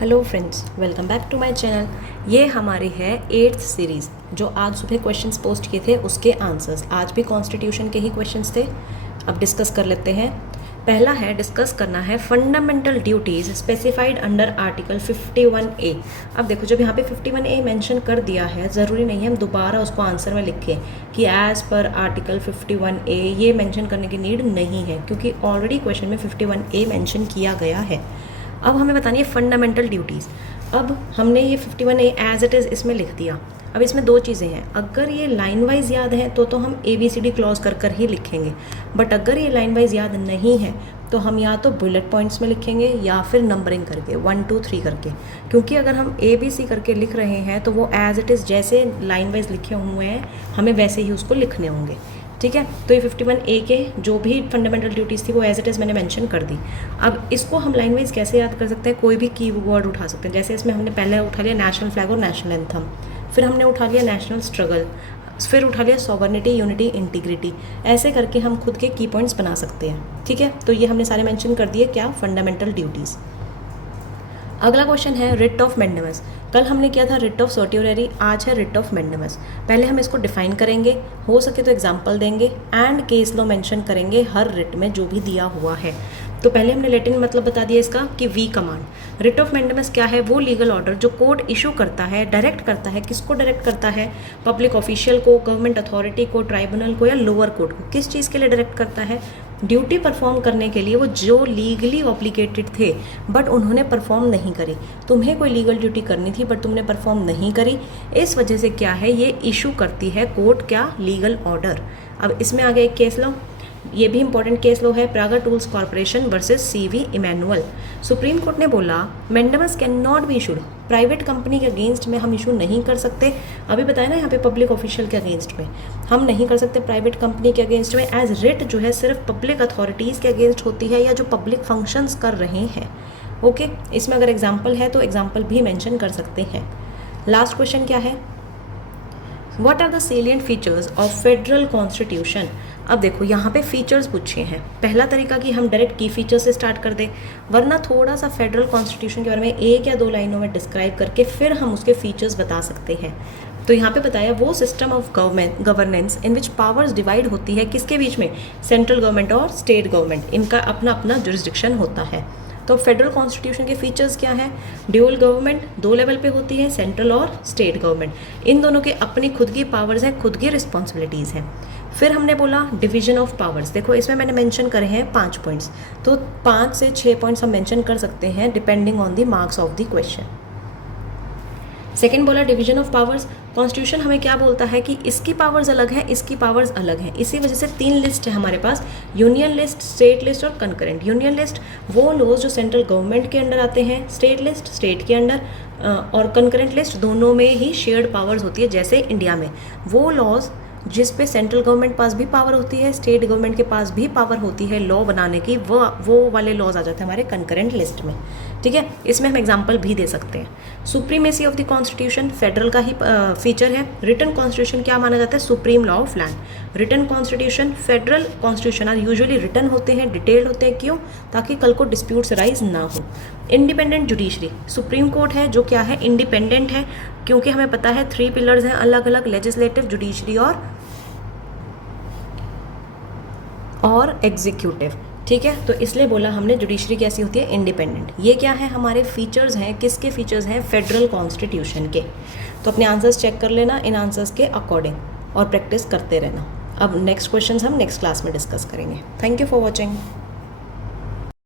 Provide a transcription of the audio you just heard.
Hello friends, welcome back to my channel. ये हमारी है 8th सीरीज़ जो आज सुबह क्वेश्चंस पोस्ट किए थे उसके आंसर्स। आज भी कॉन्स्टिट्यूशन के ही क्वेश्चंस थे। अब डिस्कस कर लेते हैं। पहला है डिस्कस करना है fundamental duties specified under article 51A। अब देखो, जब यहाँ पे 51A मेंशन कर दिया है, ज़रूरी नहीं है हम दोबारा उसको आंसर में लिखें कि एज़ पर आर्टिकल 51A। ये मेंशन करने की नीड नहीं है क्योंकि ऑलरेडी क्वेश्चन में 51A मेंशन किया गया है। अब हमें बतानी है फंडामेंटल ड्यूटीज़। अब हमने ये 51A एज इट इज़ इसमें लिख दिया। अब इसमें दो चीज़ें हैं, अगर ये लाइन वाइज याद है तो हम ABCD क्लॉज कर ही लिखेंगे, बट अगर ये लाइन वाइज याद नहीं है तो हम या तो बुलेट पॉइंट्स में लिखेंगे या फिर नंबरिंग करके 1 2 3 करके, क्योंकि अगर हम ABC करके लिख रहे हैं तो वो एज इट इज़ जैसे लाइन वाइज लिखे हुए हैं हमें वैसे ही उसको लिखने होंगे। ठीक है, तो ये 51A के जो भी फंडामेंटल ड्यूटीज़ थी वो एज इट इज़ मैंने मेंशन कर दी। अब इसको हम लाइन वाइज कैसे याद कर सकते हैं, कोई भी की वर्ड उठा सकते हैं। जैसे इसमें हमने पहले उठा लिया नेशनल फ्लैग और नेशनल एंथम, फिर हमने उठा लिया नेशनल स्ट्रगल, फिर उठा लिया सॉवर्निटी, यूनिटी, इंटीग्रिटी। ऐसे करके हम खुद के की पॉइंट्स बना सकते हैं। ठीक है, तो ये हमने सारे मेंशन कर दिए क्या, फंडामेंटल ड्यूटीज़। अगला क्वेश्चन है रिट ऑफ मैंडेमस। कल हमने किया था रिट ऑफ सर्ट्यूररी, आज है रिट ऑफ मैंडेमस। पहले हम इसको डिफाइन करेंगे, हो सके तो एग्जांपल देंगे एंड केस लॉ मेंशन करेंगे हर रिट में जो भी दिया हुआ है। तो पहले हमने लैटिन मतलब बता दिया इसका कि we command. Writ of mandamus क्या है, वो लीगल ऑर्डर जो कोर्ट इशू करता है, डायरेक्ट करता है। किसको डायरेक्ट करता है, पब्लिक ऑफिशियल को, गवर्नमेंट अथॉरिटी को, ट्राइब्यूनल को या लोअर कोर्ट को। किस चीज़ के लिए डायरेक्ट करता है, ड्यूटी परफॉर्म करने के लिए, वो जो लीगली ऑब्लिगेटेड थे बट उन्होंने परफॉर्म नहीं करी। तुम्हें कोई लीगल ड्यूटी करनी थी बट तुमने परफॉर्म नहीं करी, इस वजह से क्या है, ये इशू करती है कोर्ट क्या, लीगल ऑर्डर। अब इसमें आ गया एक केस लॉ, ये भी इंपॉर्टेंट केस लॉ है, Praga Tools Corporation versus CV Emmanuel. Supreme court ने बोला mandamus can not be issued, private company के अगेंस्ट में हम इशू नहीं कर सकते। अभी बताया ना यहाँ पे पब्लिक ऑफिशियल के अगेंस्ट में हम नहीं कर सकते, प्राइवेट कंपनी के अगेंस्ट में। एज रिट जो है सिर्फ पब्लिक अथॉरिटीज़ के अगेंस्ट होती है या जो पब्लिक फंक्शंस कर रहे हैं। ओके, इसमें अगर एग्जाम्पल है तो एग्जाम्पल भी मैंशन कर सकते हैं। लास्ट क्वेश्चन क्या है, what are the salient features of federal constitution. अब देखो यहाँ पे फीचर्स पूछे हैं। पहला तरीका कि हम डायरेक्ट की फीचर्स से स्टार्ट कर दें, वरना थोड़ा सा फेडरल कॉन्स्टिट्यूशन के बारे में 1 या 2 लाइनों में डिस्क्राइब करके फिर हम उसके फीचर्स बता सकते हैं। तो यहाँ पे बताया वो system of governance in which powers divide होती है किसके बीच में, सेंट्रल गवर्नमेंट और स्टेट गवर्नमेंट, इनका अपना अपना जुरिस्डिक्शन होता है। तो फेडरल कॉन्स्टिट्यूशन के फीचर्स क्या हैं, ड्यूअल गवर्नमेंट 2 लेवल पे होती है, सेंट्रल और स्टेट गवर्नमेंट। इन दोनों के अपनी खुद की पावर्स हैं, खुद की रिस्पॉन्सिबिलिटीज़ हैं। फिर हमने बोला डिवीजन ऑफ पावर्स। देखो इसमें मैंने मेंशन करे हैं 5 पॉइंट्स, तो 5 से 6 पॉइंट्स हम मेंशन कर सकते हैं depending on the marks of the question. Second बोला डिवीजन ऑफ पावर्स। कॉन्स्टिट्यूशन हमें क्या बोलता है कि इसकी पावर्स अलग है, इसकी पावर्स अलग है। इसी वजह से 3 लिस्ट है हमारे पास, यूनियन लिस्ट, स्टेट लिस्ट और कंकरेंट। यूनियन लिस्ट वो लॉज जो सेंट्रल गवर्नमेंट के अंडर आते हैं, स्टेट लिस्ट स्टेट के अंडर, और कंकरेंट लिस्ट दोनों में ही शेयर्ड पावर्स होती है। जैसे इंडिया में वो लॉज जिस पे सेंट्रल गवर्नमेंट पास भी पावर होती है, स्टेट गवर्नमेंट के पास भी पावर होती है लॉ बनाने की, वो वाले लॉज आ जाते हैं हमारे कंकरेंट लिस्ट में। ठीक है, इसमें हम एग्जांपल भी दे सकते हैं। Supremacy of the constitution federal का ही फीचर है। रिटन कॉन्स्टिट्यूशन क्या माना जाता है, supreme law of land. Written constitution, federal constitution are usually written होते हैं, डिटेल्ड होते हैं। क्यों, ताकि कल को डिस्प्यूट्स राइज ना हो। इंडिपेंडेंट जुडिशरी, सुप्रीम कोर्ट है जो क्या है, इंडिपेंडेंट है, क्योंकि हमें पता है 3 पिलर्स हैं अलग अलग, लेजिस्लेटिव, जुडिशरी और एग्जीक्यूटिव। ठीक है, तो इसलिए बोला हमने जुडिशरी कैसी होती है, इंडिपेंडेंट। ये क्या है, हमारे फीचर्स हैं, किसके फीचर्स हैं, फेडरल कॉन्स्टिट्यूशन के। तो अपने आंसर्स चेक कर लेना इन आंसर्स के अकॉर्डिंग और प्रैक्टिस करते रहना। अब नेक्स्ट क्वेश्चंस हम नेक्स्ट क्लास में डिस्कस करेंगे। Thank you for watching.